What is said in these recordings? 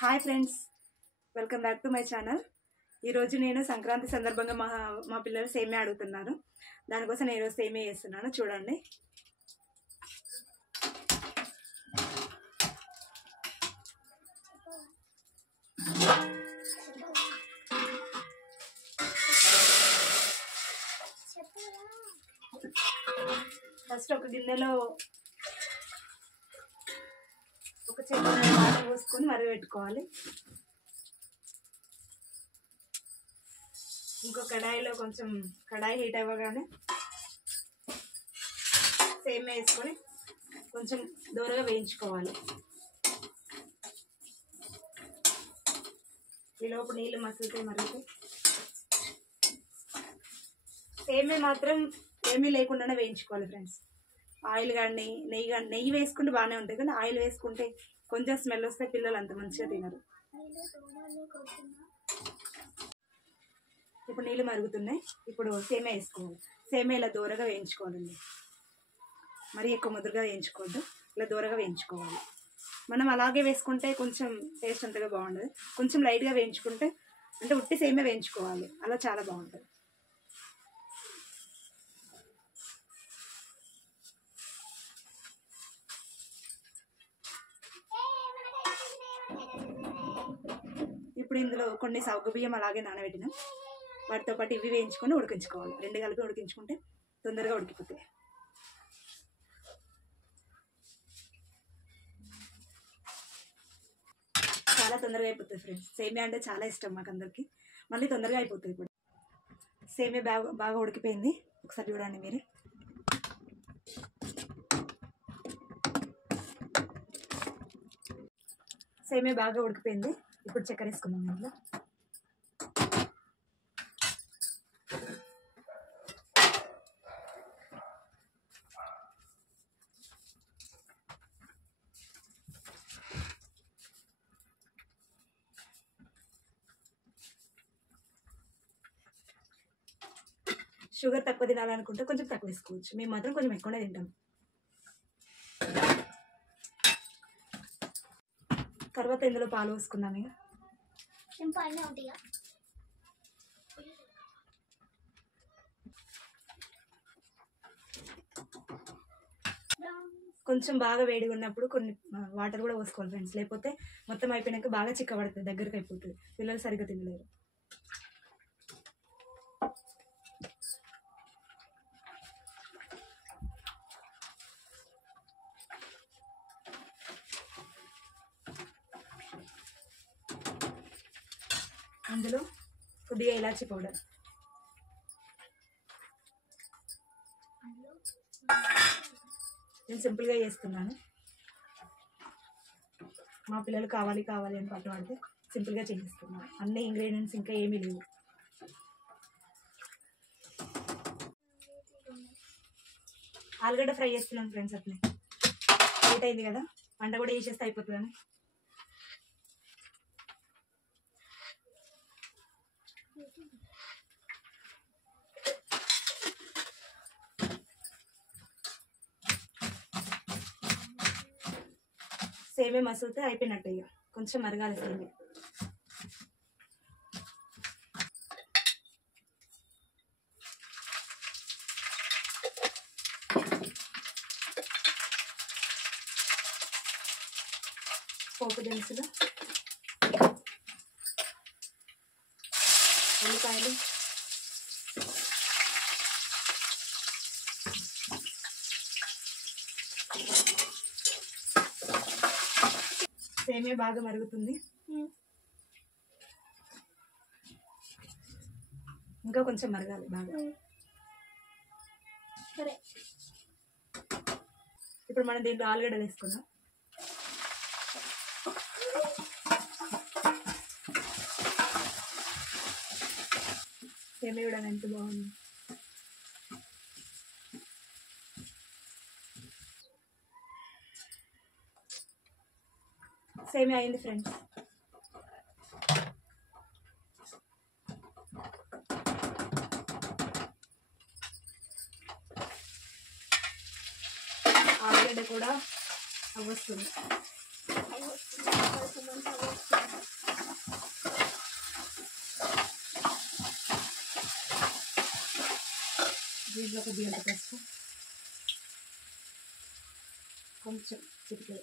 Hi friends, welcome back to my channel. ఈరోజు నేను సంక్రాంతి సందర్భంగా మా పిల్లలు సేమియా అడుగుతున్నారు. దానికోసం నేను ఈరోజు సేమియా చేస్తున్నాను. చూడండి. ఫస్ట్ ఒక గిన్నెలో ఒక చెట్టు వాటర్ పోసుకొని మరగబెట్టుకోవాలి. ఇంకో కడాయిలో కొంచెం కడాయి హీట్ అవ్వగానే సేమియా వేసుకొని కొంచెం దూరంగా వేయించుకోవాలి. ఈలోపు నీళ్ళు మసులుతాయి. మరుగుతాయి. సేమియా మాత్రం ఏమీ లేకుండానే వేయించుకోవాలి ఫ్రెండ్స్. ఆయిల్ కానీ నెయ్యి వేసుకుంటే బాగానే ఉంటుంది, కానీ ఆయిల్ వేసుకుంటే కొంచెం స్మెల్ వస్తే పిల్లలు అంత మంచిగా తినరు. ఇప్పుడు నీళ్ళు మరుగుతున్నాయి. ఇప్పుడు సేమియా వేసుకోవాలి. సేమియా ఇలా దూరగా వేయించుకోవాలండి. మరీ ఎక్కువ ముదురుగా వేయించుకోవద్దు, ఇలా దూరగా వేయించుకోవాలి. మనం అలాగే వేసుకుంటే కొంచెం టేస్ట్ అంతగా బాగుండదు. కొంచెం లైట్గా వేయించుకుంటే, అంటే ఉట్టి సేమియా వేయించుకోవాలి, అలా చాలా బాగుంటుంది. ఇప్పుడు ఇందులో కొన్ని సగ్గుబియ్యం అలాగే నానబెట్టినాం. వాటితో పాటు ఇవి వేయించుకొని ఉడికించుకోవాలి. రెండు కలిపి ఉడికించుకుంటే తొందరగా ఉడికిపోతాయి. చాలా తొందరగా అయిపోతుంది ఫ్రెండ్స్. సేమియా అంటే చాలా ఇష్టం మాకు అందరికి. మళ్ళీ తొందరగా అయిపోతుంది. ఇప్పుడు సేమియా బాగా ఉడికిపోయింది. ఒకసారి చూడండి మీరు. సేమియా బాగా ఉడికిపోయింది. ఇప్పుడు చక్కెర వేసుకుందాం. ఇంట్లో షుగర్ తక్కువ తినాలనుకుంటే కొంచెం తక్కువ వేసుకోవచ్చు. మేము మాత్రం కొంచెం ఎక్కువనే తింటాం. తర్వాత ఇందులో పాలు పోసుకుందాం. ఇక కొంచెం బాగా వేడిగా ఉన్నప్పుడు కొన్ని వాటర్ కూడా పోసుకోవాలి ఫ్రెండ్స్. లేకపోతే మొత్తం అయిపోయినాక బాగా చిక్కబడుతుంది, దగ్గరకు అయిపోతుంది. పిల్లలు సరిగ్గా తినలేరు. అందులో కొద్దిగా ఇలాచీ పౌడర్, నేను సింపుల్గా చేస్తున్నాను. మా పిల్లలు కావాలి అని పట్టుబడితే సింపుల్గా చేస్తున్నాను. అన్ని ఇంగ్రీడియంట్స్ ఇంకా ఏమీ లేవు. ఆలుగడ్డ ఫ్రై చేస్తున్నాను ఫ్రెండ్స్. అట్లే లేట్ అయింది కదా, వంట కూడా చేసేస్తే అయిపోతుందని. సేమియా మసులుతే అయిపోయినట్టు. ఇక కొంచెం మరగాలి సేమియా. పోపు దినుసులు, ఉల్లిపాయలు, సేమియా బాగా మరుగుతుంది. ఇంకా కొంచెం మరగాలి బాగా. సరే, ఇప్పుడు మనం దీంట్లో ఆలుగడ్డలు వేసుకుందాం. సేమియా కూడా ఎంత బాగుంది. సేమియా అయింది ఫ్రెండ్స్. ఆలుగడ్డ కూడా వస్తుంది. దీంట్లో కొద్దిగా పసుపు, కొంచెం చిటికెడు,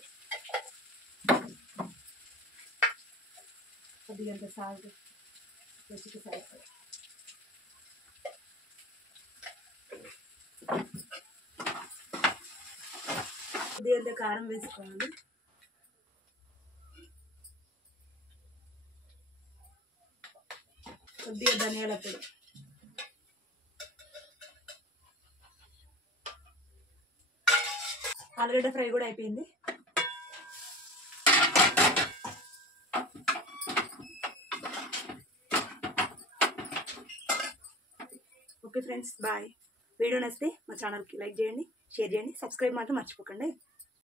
కొద్దిగా సాల్ట్, రుచికి సరిపడ, కొద్దిగా కారం వేసుకోవాలి, కొద్దిగా ధనియాల పొడి, ఆలుగడ్డ ఫ్రై కూడా అయిపోయింది. Okay friends, bye. వీడియో నచ్చితే మా ఛానల్కి లైక్ చేయండి, షేర్ చేయండి, సబ్స్క్రైబ్ మాత్రం మర్చిపోకండి.